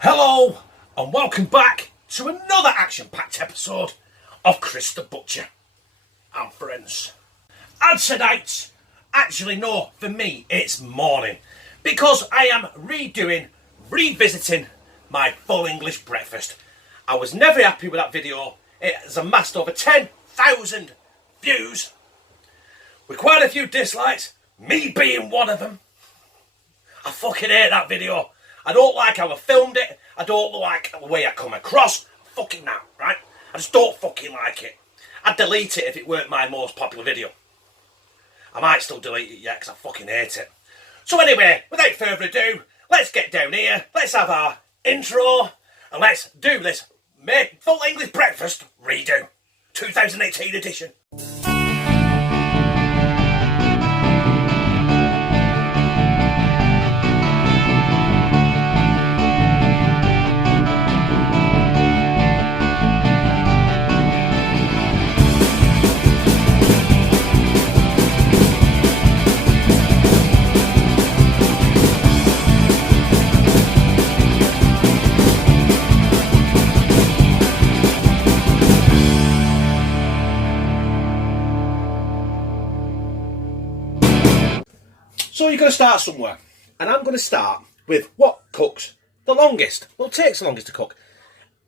Hello and welcome back to another action-packed episode of Chris the Butcher and Friends. And tonight, actually no, for me it's morning, because I am revisiting my full English breakfast. I was never happy with that video. It has amassed over 10,000 views, with quite a few dislikes, me being one of them. I fucking hate that video. I don't like how I filmed it. I don't like the way I come across. Fucking now, right? I just don't fucking like it. I'd delete it if it weren't my most popular video. I might still delete it yet because I fucking hate it. So anyway, without further ado, let's get down here. Let's have our intro and let's do this full English breakfast redo. 2018 edition. So you're going to start somewhere, and I'm going to start with what cooks the longest, well, takes the longest to cook.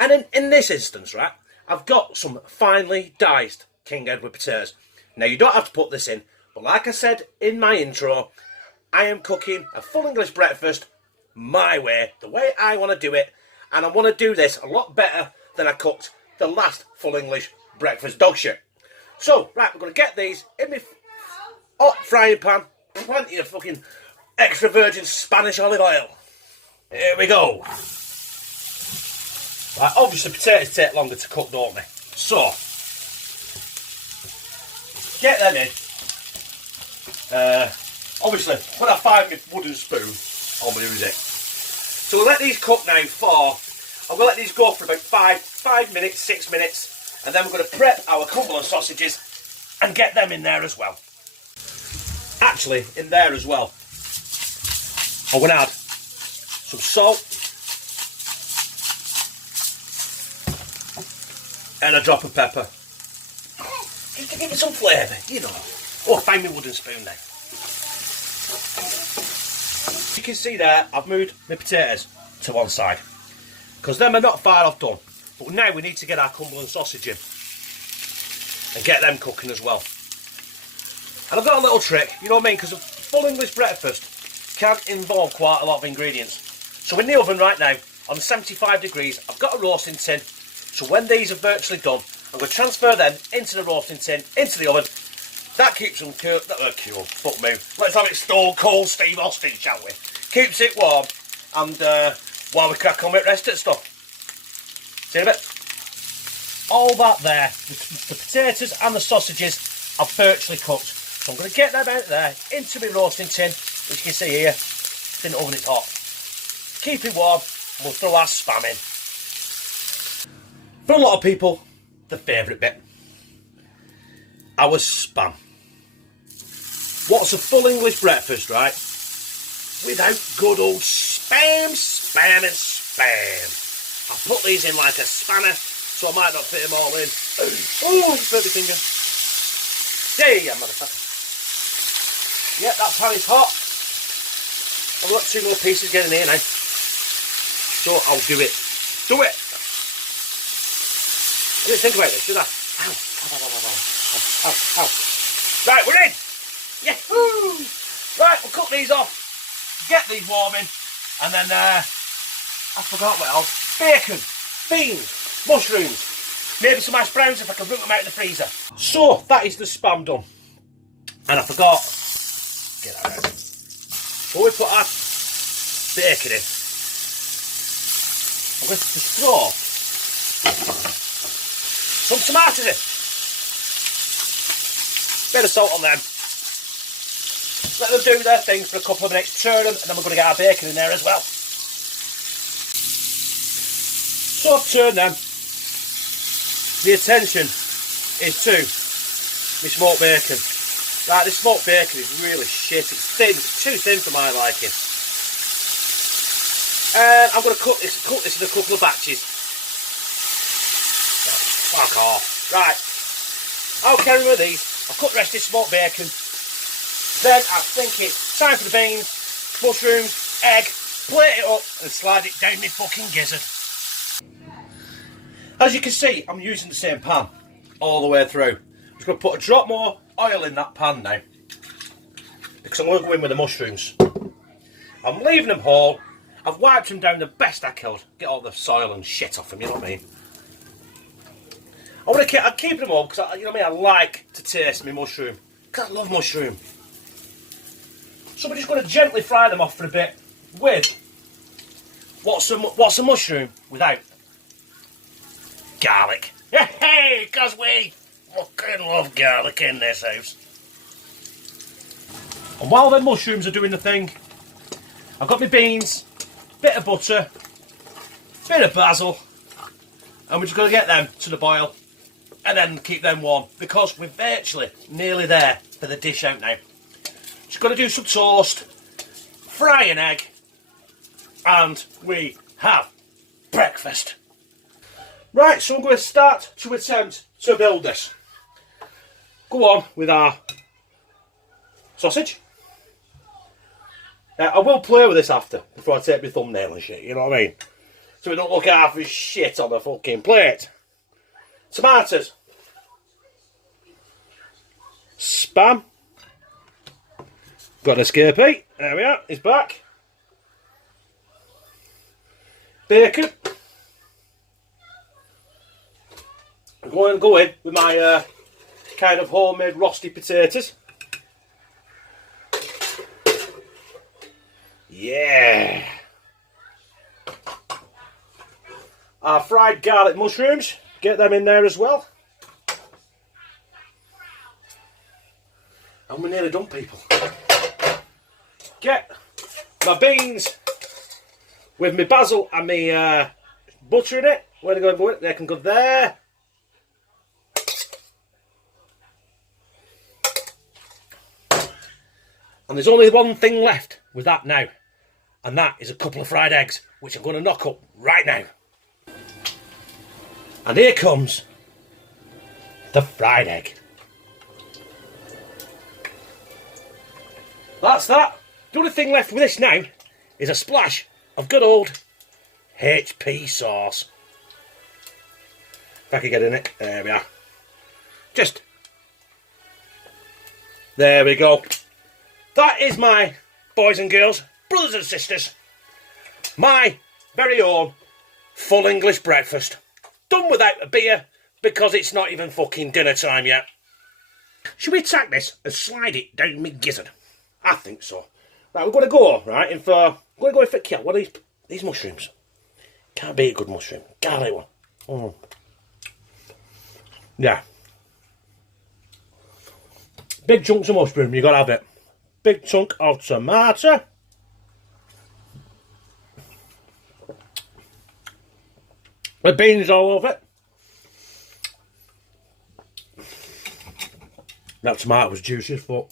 And in this instance, right, I've got some finely diced King Edward potatoes. Now, you don't have to put this in, but like I said in my intro, I am cooking a full English breakfast my way, the way I want to do it, and I want to do this a lot better than I cooked the last full English breakfast dog shit. So, right, we're going to get these in my hot frying pan. Plenty of fucking extra virgin Spanish olive oil. Here we go. Right, obviously potatoes take longer to cook, don't they? So, get them in. Obviously, when I find my wooden spoon, I'll use it. So we'll let these cook now for, I'm going to let these go for about 5 minutes, 6 minutes, and then we're going to prep our Cumberland sausages and get them in there as well. Actually, in there as well, I'm going to add some salt and a drop of pepper. Just to give it some flavour, you know. Oh, find me a wooden spoon then. You can see there, I've moved my potatoes to one side, because them are not far off done. But now we need to get our Cumberland sausage in and get them cooking as well. And I've got a little trick, you know what I mean, because a full English breakfast can involve quite a lot of ingredients. So in the oven right now, on 75 degrees, I've got a roasting tin. So when these are virtually done, I'm going to transfer them into the roasting tin, into the oven. That keeps them cool, fuck me. Let's have it stone cold Steve Austin, shall we? Keeps it warm, and while we crack on with the rest of the stuff. See you in a bit? All that there, the potatoes and the sausages are virtually cooked. So I'm going to get them out there into my roasting tin, which you can see here. It's in the oven, it's hot. Keep it warm, and we'll throw our spam in. For a lot of people, the favourite bit. Our spam. What's a full English breakfast, right? Without good old spam, spam and spam. I'll put these in like a spanner, so I might not fit them all in. Oh, you hurt my finger. Yeah, motherfucker. Yep, that pan is hot. I've got 2 more pieces getting here now. So I'll do it. Do it! I didn't think about this, did I? Ow, ow, ow, ow, ow, ow. Right, we're in! Yahoo! Right, we'll cut these off. Get these warming. And then, I forgot what else. Bacon, beans, mushrooms. Maybe some hash browns if I can bring them out of the freezer. So, that is the spam done. And I forgot. Get that out. Before we put our bacon in, I'm going to just throw some tomatoes in. Bit of salt on them. Let them do their thing for a couple of minutes, turn them, and then we're going to get our bacon in there as well. So I've turned them. The attention is to my smoked bacon. Right, this smoked bacon is really shit. It's thin. It's too thin for my liking. And I'm going to cut this in a couple of batches. Fuck off. Right. I'll carry with these. I'll cut the rest of this smoked bacon. Then I think it's time for the beans, mushrooms, egg, plate it up and slide it down my fucking gizzard. As you can see, I'm using the same pan all the way through. I'm just going to put a drop more oil in that pan now, because I'm going to go in with the mushrooms. I'm leaving them whole. I've wiped them down the best I could. Get all the soil and shit off them, you know what I mean? I'm keeping them all because, you know what I mean, I like to taste my mushroom. Because I love mushroom. So we're just going to gently fry them off for a bit with what's a mushroom without garlic. Hey, because we fucking love garlic in this house. And while the mushrooms are doing the thing, I've got my beans, bit of butter, bit of basil, and we're just going to get them to the boil and then keep them warm because we're virtually nearly there for the dish out now. Just going to do some toast, fry an egg, and we have breakfast. Right, so I'm going to start to attempt to build this. Go on with our sausage. I will play with this after, before I take my thumbnail and shit, you know what I mean? So we don't look half as shit on the fucking plate. Tomatoes. Spam. Got an escapee. There we are, he's back. Bacon. I'm going to go in with my kind of homemade roasted potatoes. Yeah. Our fried garlic mushrooms. Get them in there as well. And we're nearly done, people. Get my beans with my basil and my butter in it. Where they go? They can go there. And there's only one thing left with that now. And that is a couple of fried eggs, which I'm going to knock up right now. And here comes the fried egg. That's that. The only thing left with this now is a splash of good old HP sauce. If I can get in it. There we are. Just. There we go. That is my boys and girls, brothers and sisters, my very own full English breakfast. Done without a beer because it's not even fucking dinner time yet. Should we attack this and slide it down my gizzard? I think so. Right, we're going to go, right, in for, we're going to go in for kill. What are these mushrooms? Can't beat a good mushroom. Garlic one. Mm. Yeah. Big chunks of mushroom, you got to have it. Big chunk of tomato. The beans all over it. That tomato was juicy as fuck.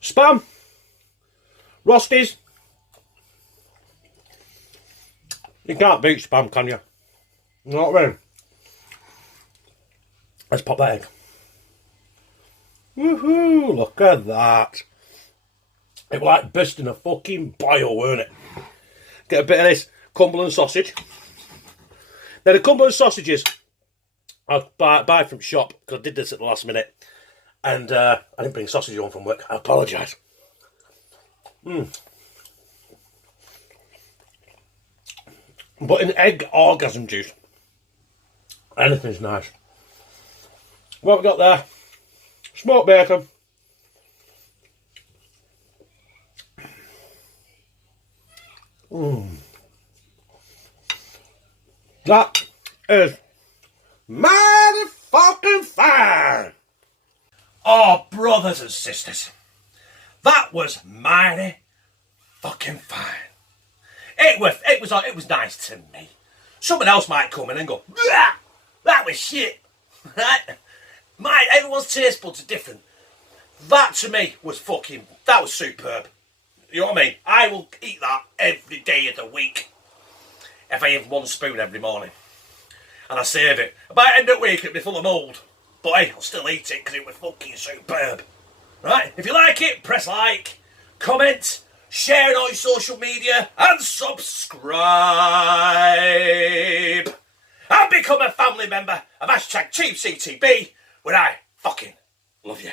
Spam. Rosties. You can't beat spam, can you? You know what I mean? Let's pop that egg. Woohoo! Look at that. It was like bursting a fucking boil, weren't it? Get a bit of this Cumberland sausage. Now the Cumberland sausages I buy from shop because I did this at the last minute, and I didn't bring sausage home from work. I apologise. But an egg orgasm juice, anything's nice. What have we got there? Smoked bacon. That is mighty fucking fine. Oh, brothers and sisters, that was mighty fucking fine. It was nice to me. Someone else might come in and go, that was shit. Everyone's taste buds are different. That to me was that was superb. You know what I mean? I will eat that every day of the week. If I have 1 spoon every morning. And I save it. I might end up waking up full of mould. But hey, I'll still eat it because it was fucking superb. Right? If you like it, press like, comment, share it on your social media, and subscribe. And become a family member of #ChiefCTB, where I fucking love you.